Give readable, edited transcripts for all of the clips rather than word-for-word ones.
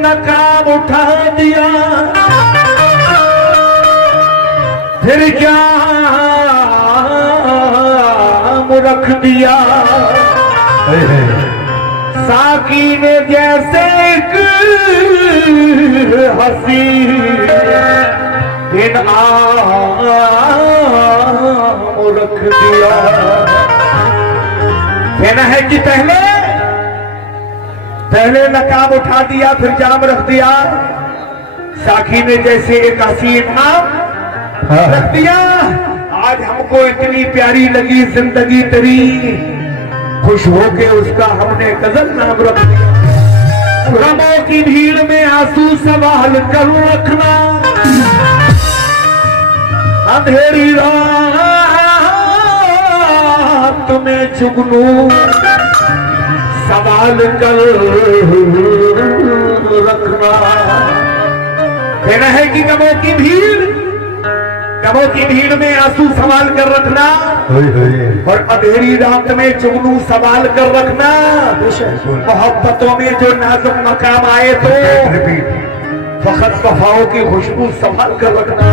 नकाब उठा दिया, फिर क्या रख दिया। साकी ने जैसे एक हंसी इन आम रख दिया। कहना है कि पहले नकाब उठा दिया, फिर जाम रख दिया। साकी ने जैसे एक हसीन आम रख दिया। आज हमको इतनी प्यारी लगी जिंदगी तेरी, खुश होके उसका हमने गजल नाम रख दिया। गमों की भीड़ में आंसू संभाल कर रखना, अंधेरी रात में जुगनू संभाल कर रखना। कहना है कि गमों की भीड़ में आंसू संभाल कर रखना, और अंधेरी रात में जुगनू संभाल कर रखना। मोहब्बतों में जो नाजुक मकाम आए तो फकत वफाओं की खुशबू संभाल कर रखना,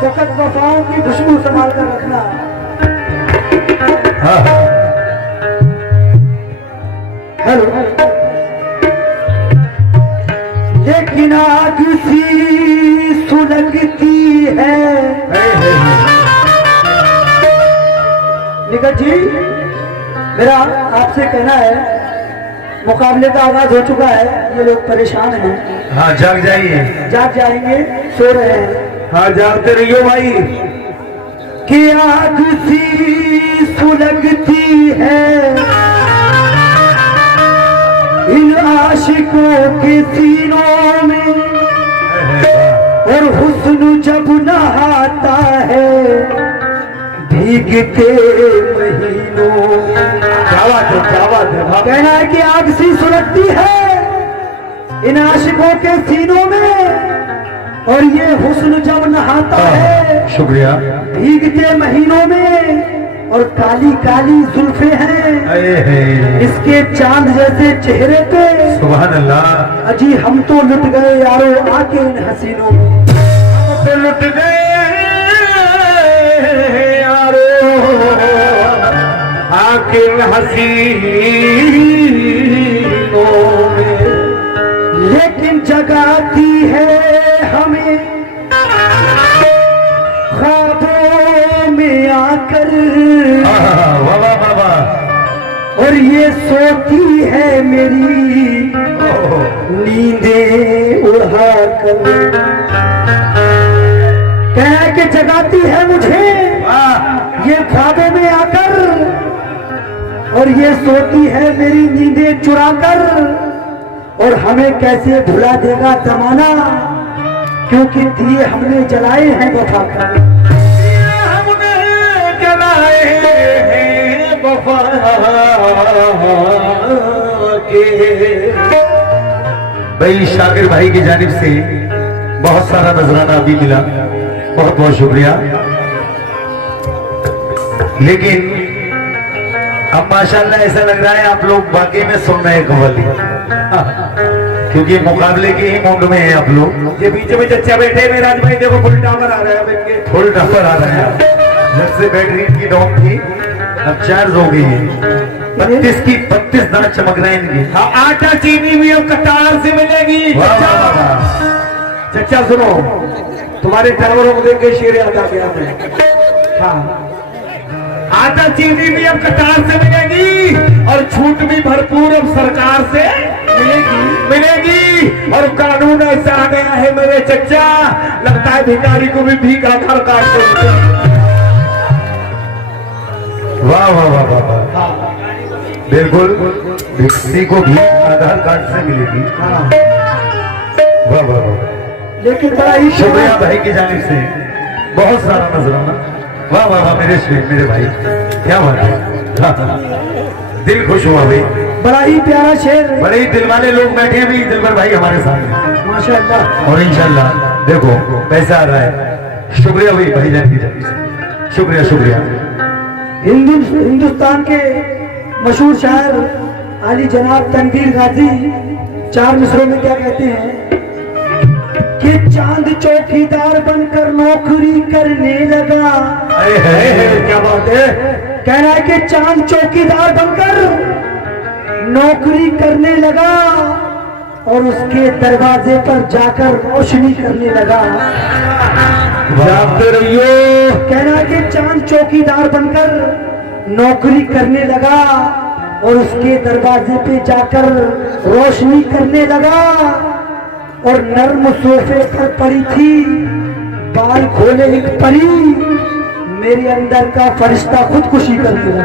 फकत वफाओं की खुशबू संभाल कर रखना। हेलो, लेकिन आग सी सुलगती है। निकट जी, मेरा आपसे कहना है, मुकाबले का आगाज हो चुका है, ये लोग परेशान हैं। हाँ, जाग जाइए। जाग जाएंगे, सो रहे हैं। हाँ, जागते रहियो भाई। कि आग सी सुलगती है इन आशिकों के सीनों में, और हुस्न जब नहाता है भीगते महीनों। क्या बात है, क्या बात है। कहना है कि आग सी सुलगती है इन आशिकों के सीनों में, और ये हुस्न जब नहाता है, शुक्रिया, भीगते महीनों में, और काली काली जुल्फे हैं इसके चांद जैसे चेहरे पे। सुभान अल्लाह। अजी हम तो लुट गए यारो आके इन हसीनों में, हम तो लुट गए यारो आके इन हसीनों में। लेकिन जगाती है हमें ख्वाबों में आकर, और ये सोती है मेरी नींदें उड़ाकर। कह के जगाती है मुझे ये ख्वाबों में आकर, और ये सोती है मेरी नींदें चुराकर। और हमें कैसे भुला देगा जमाना, क्योंकि दिए हमने जलाए हैं वफा का, हमने जलाए हैं वफा के। भाई शाकिर भाई की जानिब से बहुत सारा नजराना अभी मिला, बहुत बहुत शुक्रिया। लेकिन अब माशाल्लाह ऐसा लग रहा है आप लोग वाकई में सुन रहे हैं कव्वाली, क्योंकि मुकाबले के ही मूड में है आप लोग। ये बीच में चच्चा बैठे हैं राज भाई, देखो फुल टावर आ रहा है, फुल टावर आ रहा है। जब से बैटरी की डॉक थी अब चार्ज हो गई है, 32 दांत चमक रहे हैं इनकी। हाँ, आटा चीनी भी अब कतार से मिलेगी। चच्चा सुनो, तुम्हारे टावरों को देख के शेर याद आ गया हमें। हाँ, आटा चीनी भी अब कतार से मिलेगी, और छूट भी भरपूर अब सरकार से मिलेगी। और कानून ऐसा आ गया है मेरे चच्चा, लगता है भिखारी को भी भीख आधार कार्ड से। वाह वाह वाह वाह वाह, बिल्कुल, भिखारी को भी आधार कार्ड से मिलेगी। वाह वाह वाह। लेकिन बड़ा ही शुक्रिया भाई की जानिब से, बहुत सारा नजराना। वाह वाह वाह, मेरे शेर, मेरे भाई, क्या बात है। दिल खुश हुआ भाई, बड़ा ही प्यारा शेर, बड़े ही दिल वाले लोग बैठे हैं भी दिलबर भाई हमारे सामने माशाअल्लाह। और इंशाल्लाह देखो पैसा आ रहा है। शुक्रिया भाई भाईजान की जानिब से, शुक्रिया शुक्रिया। हिंदुस्तान के मशहूर शायर आली जनाब तनवीर गाजी 4 मिसरों में क्या कहते हैं कि चांद चौकीदार बनकर नौकरी करने लगा। क्या बात है। कह रहा है कि चांद चौकीदार बनकर नौकरी करने लगा और उसके दरवाजे पर जाकर रोशनी करने लगा। जागते रहियो। कहना है कि चांद चौकीदार बनकर नौकरी करने लगा और उसके दरवाजे पे जाकर रोशनी करने लगा और नर्म सोफे पर पड़ी थी बाल खोले एक परी, मेरे अंदर का फरिश्ता खुदकुशी करने लगा।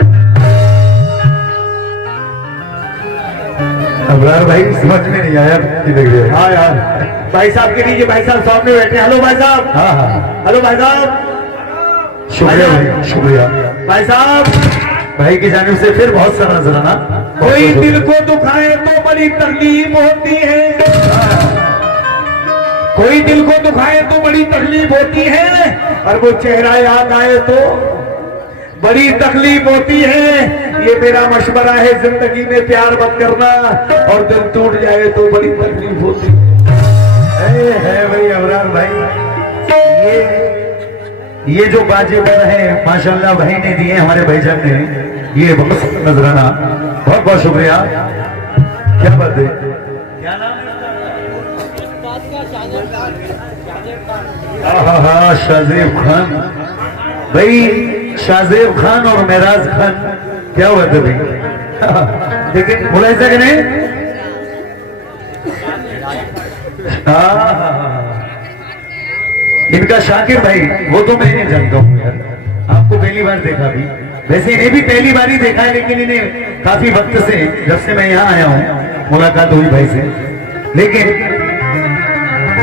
अबरार भाई समझ में नहीं आया। हाँ यार, भाई साहब के लीजिए, भाई साहब सामने बैठे। हेलो भाई साहब। हाँ हाँ, हेलो भाई साहब। शुक्रिया भाई, शुक्रिया भाई साहब, भाई की जानिब से फिर बहुत सारा नजराना। कोई दिल को दुखाए तो बड़ी तकलीफ होती है, कोई दिल को दुखाए तो बड़ी तकलीफ होती है, और वो चेहरा याद आए तो बड़ी तकलीफ होती है। ये मेरा मशवरा है, जिंदगी में प्यार मत करना, और दिल टूट जाए तो बड़ी तकलीफ होती है भाई अबरार भाई। ये जो बाजे पर है माशाल्लाह भाई ने दिए, हमारे भाईजान ने, ये बहुत नजराना, बहुत बहुत शुक्रिया। क्या बात है, क्या नाम है? हाँ, शाहजेब खान भाई, शाहजेब खान और मेराज खान, क्या हुआ था भाई? लेकिन बोला ऐसा कि नहीं? इनका शाकिर भाई, वो तो मैं नहीं जानता हूँ यार, आपको पहली बार देखा भी। वैसे इन्हें भी पहली बार ही देखा है, लेकिन इन्हें काफी वक्त से, जब से मैं यहाँ आया हूँ, मुलाकात हुई भाई से। लेकिन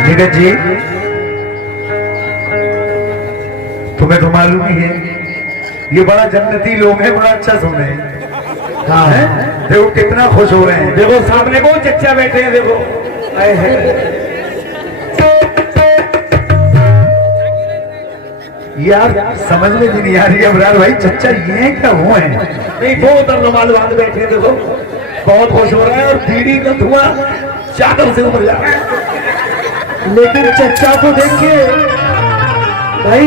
जगत जी, तुम्हें तो मालूम ही है, ये बड़ा जन्नती लोग हैं, बड़ा अच्छा सुन रहे हैं। हाँ है, देखो कितना खुश हो रहे हैं। देखो सामने को चच्चा बैठे हैं, देखो आए हैं। यार समझ में भी नहीं आ रही अबरार भाई, चच्चा ये है क्या वो है? नहीं, वो उधर रुमाल बांध बैठे हैं, देखो बहुत खुश हो रहा है, और बीड़ी का धुआं चादर से उमड़ जा रहा है। लेकिन चच्चा को देख के भाई,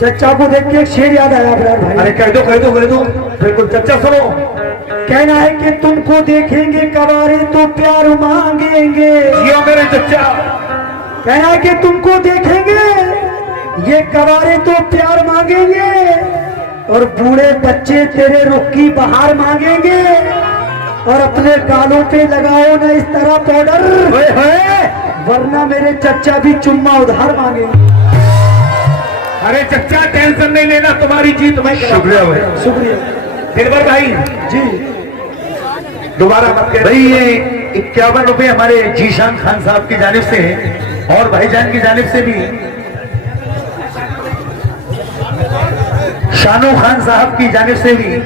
चच्चा को देख के एक शेर याद आया अबरार भाई। अरे कह दो कह दो कह दो, बिल्कुल चच्चा सुनो। कहना है कि तुमको देखेंगे कवारे तो प्यार मांगेंगे। ये मेरे चच्चा। कहना है कि तुमको देखेंगे ये कवारे तो प्यार मांगेंगे, और बूढ़े बच्चे तेरे रुख की बहार मांगेंगे, और अपने गालों पे लगाओ ना इस तरह पाउडर, वरना मेरे चच्चा भी चुम्मा उधार मांगेंगे। अरे चच्चा टेंशन नहीं लेना, तुम्हारी जीत मैं कराऊंगा। शुक्रिया भाई, शुक्रिया दिलबर भाई जी। दोबारा मत कह भाई ये 51 रुपए हमारे जीशान खान साहब की जानिब से, और भाईजान की जानिब से भी शानो खान साहब की जानिब से भी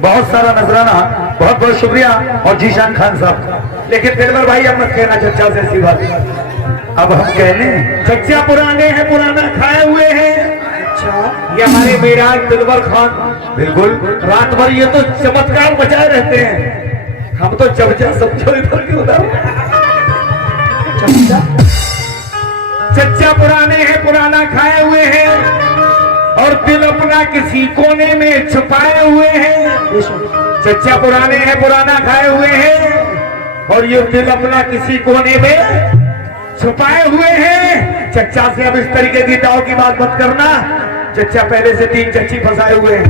बहुत सारा नजराना, बहुत बहुत शुक्रिया। और जीशान खान साहब का। लेकिन दिलबर भाई अब मत कहना चच्चा से ऐसी बात। अब हम कह लें, चच्चा पुराने हैं, पुराना खाए हुए हैं। अच्छा, ये हमारे मेराज दिलबर खान बिल्कुल रात भर ये तो चमत्कार बचाए रहते हैं, हम तो चमचा समझो इधर के उधर। चच्चा पुराने हैं, पुराना खाए हुए हैं, और दिल अपना किसी कोने में छुपाए हुए हैं। चच्चा पुराने हैं, पुराना खाए हुए हैं, और ये दिल अपना किसी कोने में छुपाए हुए हैं। चच्चा से अब इस तरीके की दाव की बात मत करना, चच्चा पहले से 3 चच्ची फंसाए हुए हैं।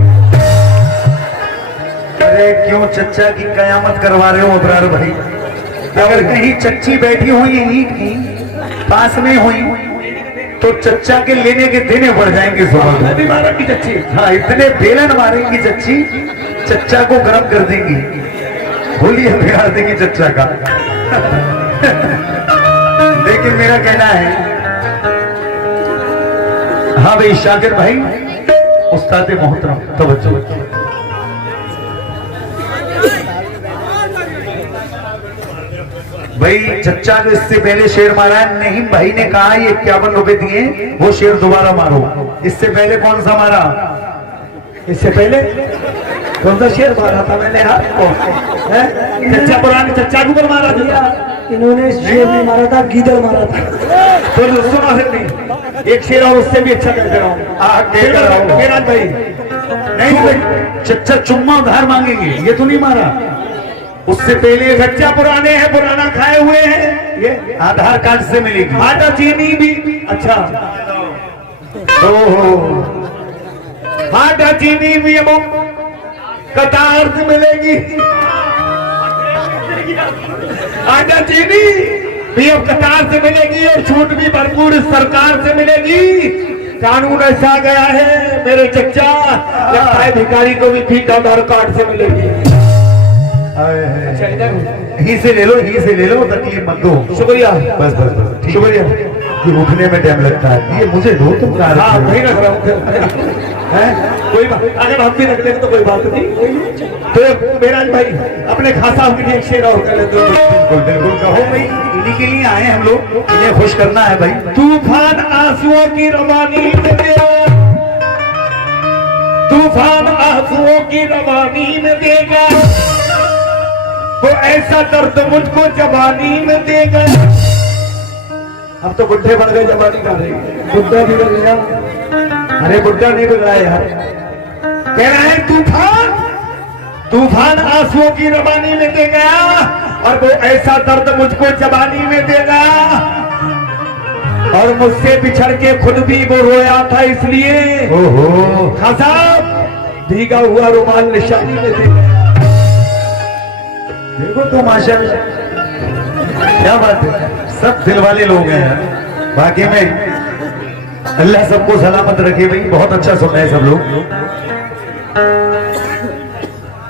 अरे क्यों चच्चा की कयामत करवा रहे हो अबरार भाई? अगर कहीं चच्ची बैठी हुई ईंट की पास में हुई तो चच्चा के लेने के देने पड़ जाएंगे सुबह भी मारा की चच्ची। हाँ, इतने बेलन मारेंगी चच्ची, चच्चा को गर्म कर देंगी, होलिया बिगाड़ देंगी चच्चा का। लेकिन मेरा कहना है, हाँ भाई शाकिर भाई, उस्ताद मोहतरम, तवज्जो। भाई चच्चा जो इससे पहले शेर मारा है, नहीम भाई ने कहा ये 51 रुपए दिए, वो शेर दोबारा मारो। इससे पहले कौन सा मारा? इससे पहले कौन सा शेर मारा था मैंने आपको? चच्चा पुराने चच्चा के ऊपर मारा दिया। इन्होंने शेर नहीं मारा था, गीदड़ मारा था। तो सुना है नहीं, एक शेर और उससे भी अच्छा कर दे रहा हूँ मेराज भाई। नहीं भाई, चच्चा चुम्मा उधार मांगेंगे, ये तो नहीं मारा। उससे पहले कच्चा पुराने हैं, पुराना खाए हुए हैं। ये आधार कार्ड से मिलेगी। आटा चीनी भी अच्छा, ओहो, आटा चीनी भी अब कतार से मिलेगी। आटा चीनी भी अब कतार से मिलेगी और छूट भी भरपूर सरकार से मिलेगी। कानून ऐसा आ गया है मेरे चच्चा, लगता है भिखारी को भी ठीक आधार कार्ड से मिलेगी। अच्छा इधर ही से ले लो, ही से ले लो, तकलीफ मत दो। शुक्रिया, बस बस बस, ठीक है। शुक्रिया। ये उठने में टाइम लगता है, ये मुझे दो, तुम कहा हाँ वही रख रहा हूँ। कोई बात, अगर हम भी रख ले तो कोई बात नहीं। तो मेराज भाई अपने खासा के लिए एक शेर और कर लेते हो। बिल्कुल बिल्कुल, कहो भाई, इन्हीं के लिए आए हम लोग, इन्हें खुश करना है भाई। तूफान आंसुओं की रवानी में देगा, तूफान आंसुओं की रवानी में देगा, वो ऐसा दर्द मुझको जवानी में देगा। अब तो बुढ़े बन गए, जवानी कर रही। बुद्धा भी बन गया। अरे बुढ़ा नहीं बिगड़ा यार, कह रहा है तूफान, तूफान आंसुओं की रवानी में देगा और वो ऐसा दर्द मुझको जवानी में देगा। और मुझसे बिछड़ के खुद भी वो रोया था, इसलिए ओहो, खासा भीगा हुआ रुमाल निशानी में देगा। देखो तो माशाल्लाह, क्या बात है, सब दिल वाले लोग हैं यार। बाकी में अल्लाह सबको सलामत रखे भाई, बहुत अच्छा सुन रहे हैं सब लोग।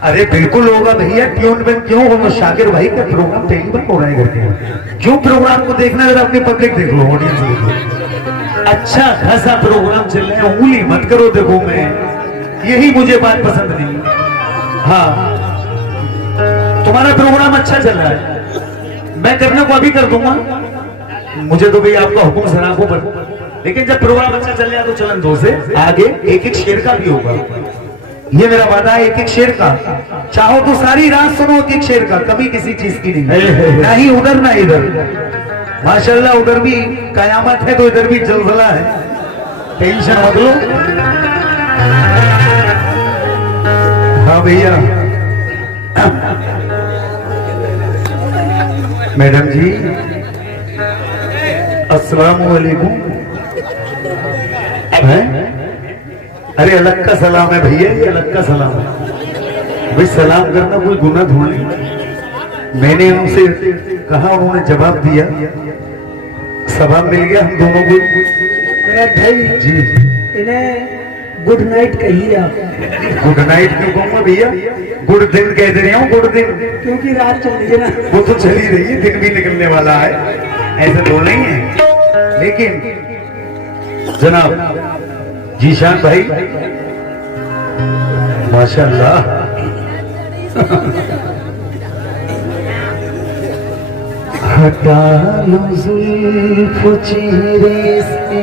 अरे बिल्कुल होगा भैया, ट्यून में क्यों हो? शाकिर भाई का प्रोग्राम पहली बार हो रहा है करके, क्यों प्रोग्राम को देखना, जरा अपनी पब्लिक देख लो, ऑडियंस देख लो। अच्छा खासा प्रोग्राम चल रहा है, उंगली मत करो, देखो मैं यही मुझे बात पसंद नहीं। हाँ, तुम्हारा प्रोग्राम अच्छा चल रहा है, मैं करने को अभी कर दूंगा, मुझे तो भाई आपका हुक्म सराखों पर। लेकिन जब प्रोग्राम अच्छा चल रहा तो चलन दो से आगे एक एक शेर का भी होगा, ये मेरा वादा है, एक एक शेर का। चाहो तो सारी रात सुनो एक एक शेर का, कभी किसी चीज की नहीं, ना ही उधर ना इधर। माशाल्लाह उधर भी कयामत है तो इधर भी जलजला है, टेंशन मत लो। हाँ भैया, मैडम जी अस्सलाम वालेकुम। अरे अलग का सलाम है भैया, ये अलग का सलाम है भाई, सलाम करना कोई गुनाह थोड़ी। मैंने उनसे कहा, उन्होंने जवाब दिया, सवाब मिल गया हम दोनों को। मेरा भाई जी इन्हें गुड नाइट कहिए आप, गुड नाइट क्यों कहूँगा भैया, गुड दिन कह दे रहे हूँ, गुड दिन, क्योंकि रात चल रही है ना। वो तो चली रही है, दिन भी निकलने वाला है, ऐसा तो नहीं है। लेकिन जनाब जीशान भाई माशाल्लाह, हटा लो जुल्फ चेहरे से,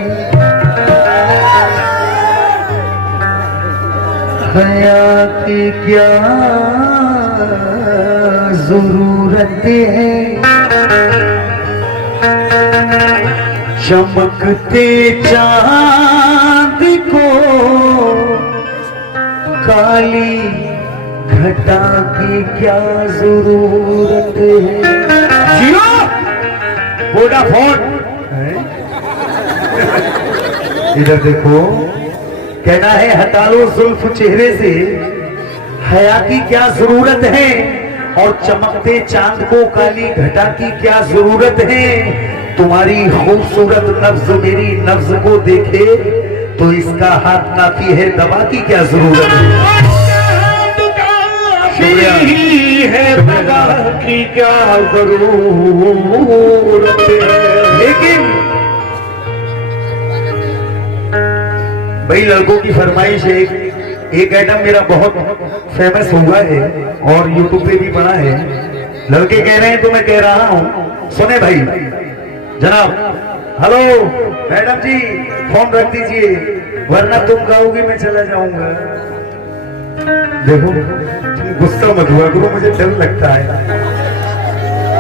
हया की क्या जरूरत है, चमकते चांद को काली घटा की क्या जरूरत है। जियो वोडाफोन, इधर देखो, कहना है हटा लो जुल्फ चेहरे से, हया की क्या जरूरत है, और चमकते चांद को काली घटा की क्या जरूरत है। तुम्हारी खूबसूरत नब्ज मेरी नब्ज को देखे तो इसका हाथ काफी है, दवा की क्या जरूरत है। है दवा की क्या जरूरत है। लेकिन भाई लड़कों की फरमाइश है, एक आइटम मेरा बहुत फेमस हुआ है और यूट्यूब पे भी पड़ा है, लड़के कह रहे हैं तो मैं कह रहा हूं, सुने भाई जनाब। हेलो मैडम जी, फोन रख दीजिए वरना तुम गाओगी मैं चला जाऊंगा। देखो तुम गुस्सा मत हुआ करो, मुझे डर लगता है।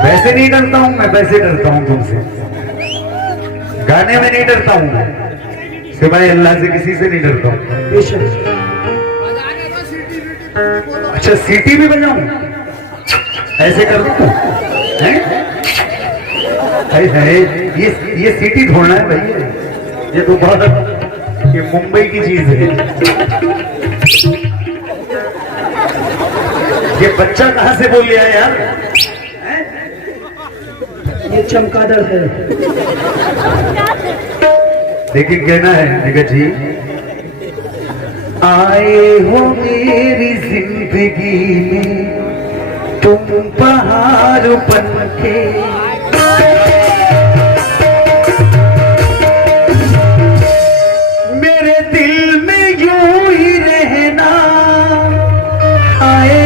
वैसे नहीं डरता हूं मैं, वैसे डरता हूं तुमसे। गाने में नहीं डरता हूं, सिवाय अल्लाह से किसी से नहीं डरता हूं। बेशक। अच्छा सीटी भी बजाऊं, ऐसे कर दूं हैं? है ये सीटी ढूंढना है भाई, ये तो बहुत, ये मुंबई की चीज है। ये बच्चा कहां से बोल लिया यार? ये चमगादड़ है। लेकिन कहना है निगत जी, आए हो मेरी जिंदगी में तुम पहाड़ बनके, मेरे दिल में यूं ही रहना। आए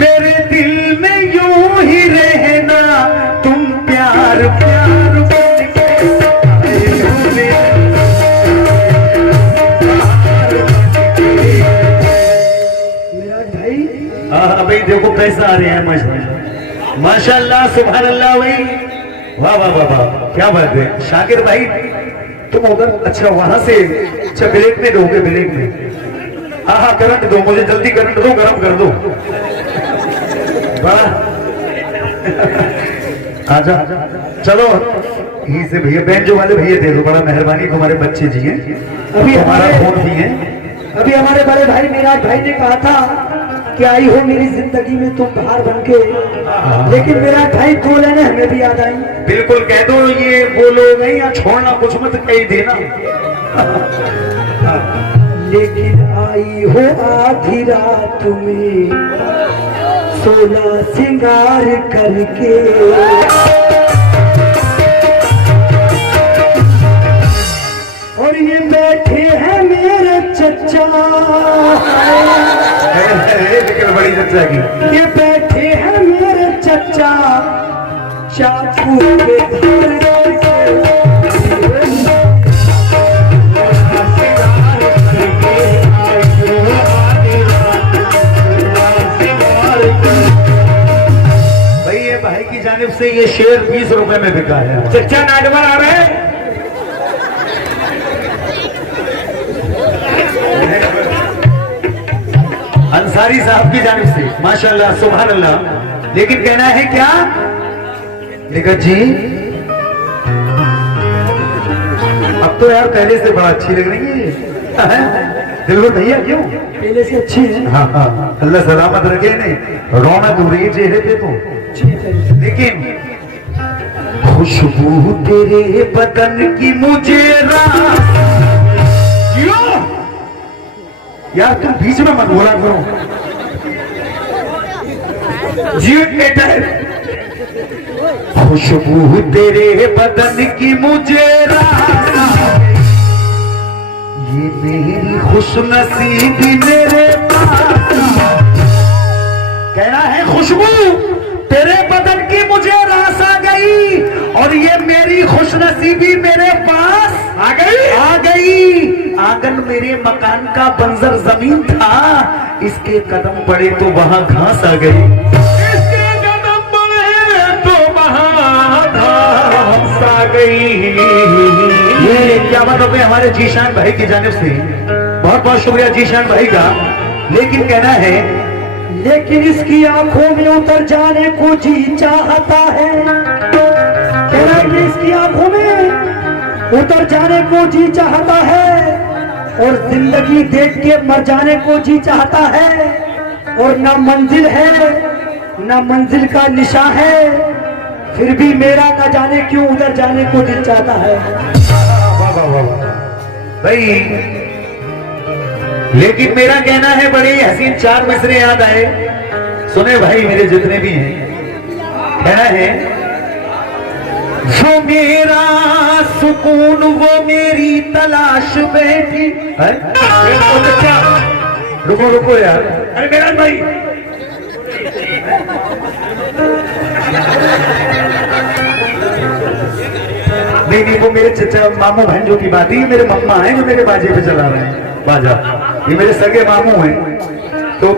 मेरे दिल में यूं ही रहना, तुम प्यार प्यार बनके आए हो मेरे। हाँ भाई देखो पैसा आ रहे हैं माशाल्लाह, माशाल्लाह सुभान अल्लाह भाई, वाह वाह वाह वाह, क्या बात है। शाकिर भाई तुम उधर, अच्छा वहां से, अच्छा ब्रेक में दोगे, ब्रेक में। हाँ हाँ करंट दो मुझे, जल्दी करंट दो, गरम कर दो। वाह आजा चलो, यहीं से भैया बैंजो वाले भैया दे दो, बड़ा मेहरबानी, तुम्हारे बच्चे जी हैं, अभी हमारा फोन भी है। अभी हमारे बड़े भाई मिराज भाई ने कहा था कि आई हो मेरी जिंदगी में तुम बाहर बनके, लेकिन मिराज भाई दो लाइनें हमें भी याद आई। बिल्कुल कह दो, ये बोलो नहीं या छोड़ना कुछ मत कह देना। लेकिन आई हो आधी रात में 16 सिंगार करके, और ये बैठे हैं मेरे चचा, लेकिन बड़ी चर्चा की, ये बैठे हैं मेरे चचा चाकू के धार भाई ये भाई की जानिब से ये शेर 20 रुपए में बिका है। चचा नाटवर आ रहे हैं। अंसारी साहब की जानिब से माशाल्लाह सुभान अल्लाह। लेकिन कहना है क्या निगत जी, अब तो यार पहले से बड़ा अच्छी लग रही है दिलवर भैया, क्यों? पहले से अच्छी है। हाँ हाँ अल्लाह सलामत रखे, ने रौनक हो रही है चेहरे पे तो। लेकिन खुशबू तेरे बदन की मुझे क्यों यार, तुम बीच में मत बोला करो जी बेटा। खुशबू तेरे बदन की मुझे ये मेरी खुशनसीबी मेरे पास। कहना है खुशबू तेरे बदन की मुझे रास आ गई, और ये मेरी खुशनसीबी मेरे पास आ गई। आंगन मेरे मकान का बंजर जमीन था, इसके कदम पड़े तो वहां घास आ गई, इसके कदम बढ़े तो वहां घास आ गई। ये 51 रुपए हमारे जीशान भाई की जानिब से, बहुत बहुत शुक्रिया जीशान भाई का। लेकिन कहना है, लेकिन इसकी आंखों में उतर जाने को जी चाहता है। कहना है कि इसकी आंखों में उतर जाने को जी चाहता है, और जिंदगी देख के मर जाने को जी चाहता है, और ना मंजिल है ना मंजिल का निशा है, फिर भी मेरा न जाने क्यों उधर जाने को दिल चाहता है। वाह वाह वाह भाई। लेकिन मेरा कहना है, बड़े हसीन 4 मिसरे याद आए, सुने भाई मेरे जितने भी हैं। कहना है, वो मेरा सुकून वो मेरी तलाश बैठी है? रुको रुको यार, अरे मेरा भाई नहीं वो मेरे चचा मामू भांजों की बात ही, मेरे मम्मा है जो मेरे बाजे पे चला रहे हैं बाजा, ये मेरे सगे मामू हैं। तो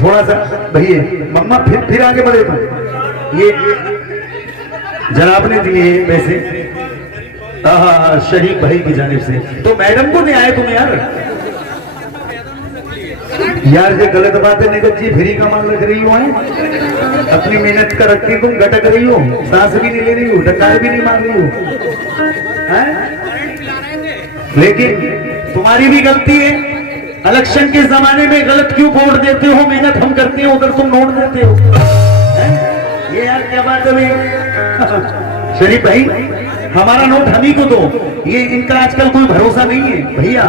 थोड़ा सा भैया मम्मा फिर आगे बढ़े तुम। ये जनाब ने दिए पैसे शरीफ भाई की जानिब से, तो मैडम को नहीं आए तुम यार। यार ये गलत बात है, निकल जी फ्री का माल रख रही हो, अपनी मेहनत कर रखी, तुम गटक रही हो, सांस भी नहीं ले रही हो, डकार भी नहीं मार रही हो, लेकिन तुम्हारी भी गलती है। इलेक्शन के जमाने में गलत क्यों वोट देते हो? मेहनत हम करते हो, उधर तुम नोट देते हो। ये यार क्या बात है भाई? शरीफ भाई हमारा नोट हम ही को दो, ये इनका आजकल कोई भरोसा नहीं है भैया।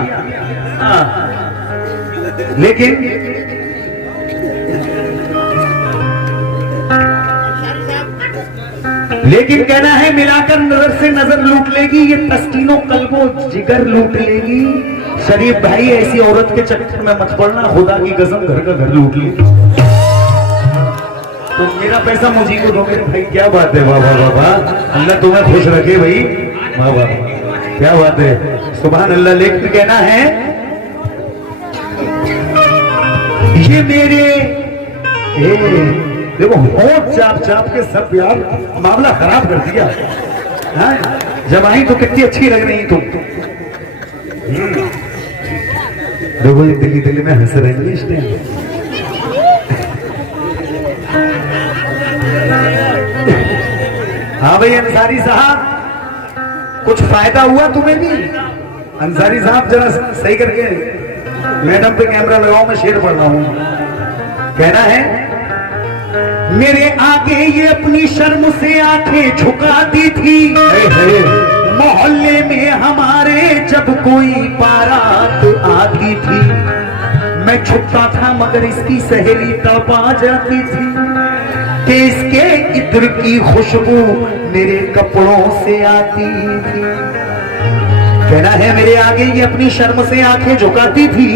लेकिन कहना है मिलाकर नजर से नजर लूट लेगी, ये तस्कीनों कल्बो जिगर लूट लेगी। शरीफ भाई ऐसी औरत के चक्कर में मत पड़ना, खुदा की कसम घर का घर लूट ली। तो मेरा पैसा मुझे को दो मेरे भाई। क्या बात है, वाह वाह वाह, अल्लाह तुम्हें खुश रखे भाई, वाह वाह, क्या बात है, सुभान अल्लाह। लेकिन कहना है ये मेरे देखो होठ चाप चाप के सब यार मामला खराब कर दिया। जब आई तो कितनी अच्छी लग रही तुम। देखो ये दिल्ली दिल्ली में हंस रहे हैं इस टाइम। हाँ भाई अंसारी साहब, कुछ फायदा हुआ तुम्हें भी? अंसारी साहब जरा सही करके मैडम पे कैमरा लगाओ, मैं शेर पढ़ रहा हूं। कहना है मेरे आगे ये अपनी शर्म से आंखें झुकाती थी, मोहल्ले में हमारे जब कोई बारात आती थी, मैं छुपता था मगर इसकी सहेली तब आ जाती थी कि इसके इत्र की खुशबू मेरे कपड़ों से आती थी। कहना है मेरे आगे ये अपनी शर्म से आंखें झुकाती थी,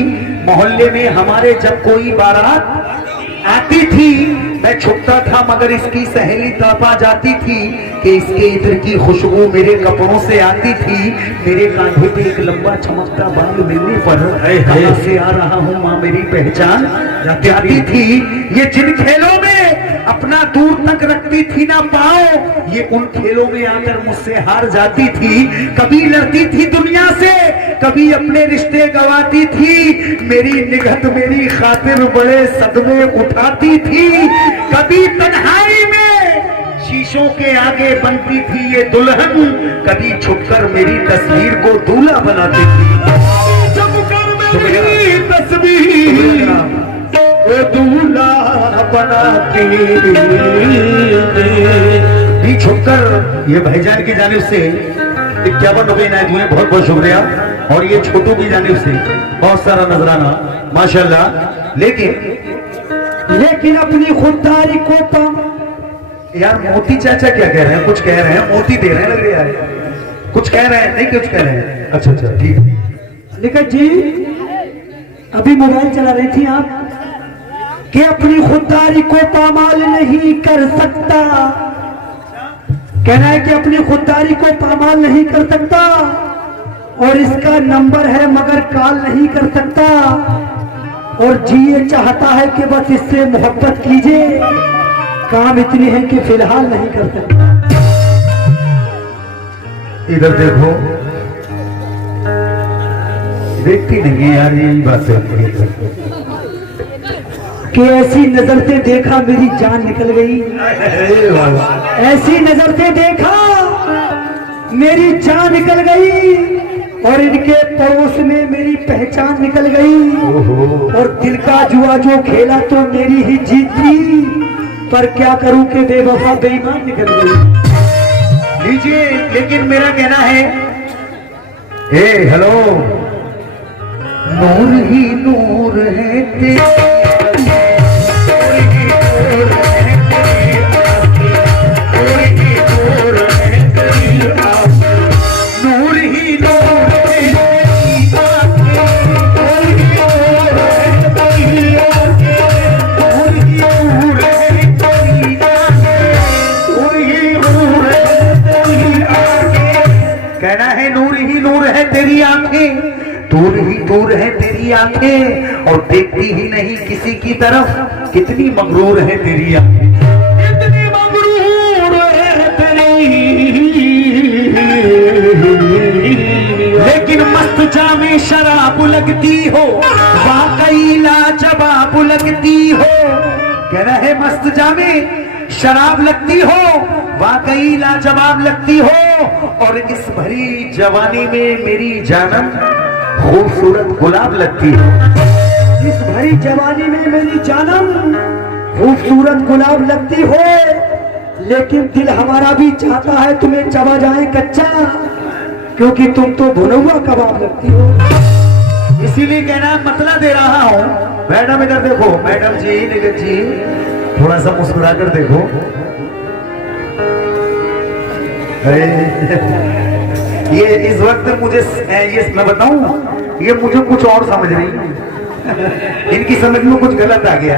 मोहल्ले में हमारे जब कोई बारात आती थी, मैं छुपता था मगर इसकी सहेली तड़पा जाती थी कि इसके इत्र की खुशबू मेरे कपड़ों से आती थी। मेरे कांधे पे एक लंबा चमकता बाल मिलने पर कहां से आ रहा हूं मां मेरी पहचान जाती थी। ये जिन खेलों में अपना दूर तक रखती थी ना पाओ, ये उन खेलों में आकर मुझसे हार जाती थी। कभी लड़ती थी दुनिया से, कभी अपने रिश्ते गंवाती थी। मेरी निगहत मेरी खातिर बड़े सदमे उठाती थी। कभी तन्हाई में शीशों के आगे बनती थी ये दुल्हन, कभी छुपकर मेरी तस्वीर को दूल्हा बनाती थी। छुपकर मेरी तस्वीर को दूल्हा बनाती भी, छुपकर। ये भाईजान की जानिब से 51 रुपए इनायत हुए, बहुत बहुत शुक्रिया। और ये छोटू की जानिब से बहुत सारा नजराना माशाल्लाह। लेकिन अपनी खुददारी को यार मोती चाचा क्या कह रहे हैं? कुछ कह रहे हैं, मोती दे रहे हैं लग रहा है, कुछ कह रहे हैं, नहीं कुछ कह रहे हैं। अच्छा अच्छा ठीक। लेकिन जी अभी मोबाइल चला रही थी आप कि अपनी खुददारी को पामाल नहीं कर सकता। कहना है कि अपनी खुददारी को पामाल नहीं कर सकता, और इसका नंबर है मगर कॉल नहीं कर सकता, और जी ये चाहता है कि बस इससे मोहब्बत कीजिए, काम इतनी है कि फिलहाल नहीं कर सकता। इधर देखो, देखती नहीं है यार, यही बात है कि ऐसी नजर से देखा मेरी जान निकल गई, ऐसी नजर से देखा मेरी जान निकल गई, और इनके पड़ोस में मेरी पहचान निकल गई। और दिल का जुआ जो खेला तो मेरी ही जीत थी, पर क्या करूं कि बेवफा बेईमान निकल गई। लीजिए, लेकिन मेरा कहना है, ए हेलो, नूर ही नूर है तेरे, तेरी आंखें, दूर ही दूर है तेरी तेरी आंखें और देखती ही नहीं किसी की तरफ। कितनी मगरूर है तेरी आंखें, कितनी मगरूर है तेरी, लेकिन मस्त जामे शराब लगती हो, वाकई लाजवाब लगती हो। कहना है मस्त जामे शराब लगती हो, वाकई लाजवाब लगती हो। और इस भरी जवानी में मेरी जानम खूबसूरत गुलाब लगती हो। इस भरी जवानी में मेरी जानम खूबसूरत गुलाब लगती हो, लेकिन दिल हमारा भी चाहता है तुम्हें चबा जाए कच्चा, क्योंकि तुम तो भुना कबाब लगती हो। इसीलिए कहना मतला दे रहा हूं। मैडम इधर देखो, मैडम जी, निगत जी, थोड़ा सा मुस्कुरा कर देखो। अरे ये इस वक्त मुझे ये मैं बताऊं, ये मुझे कुछ और समझ रही है। इनकी समझ में कुछ गलत आ गया।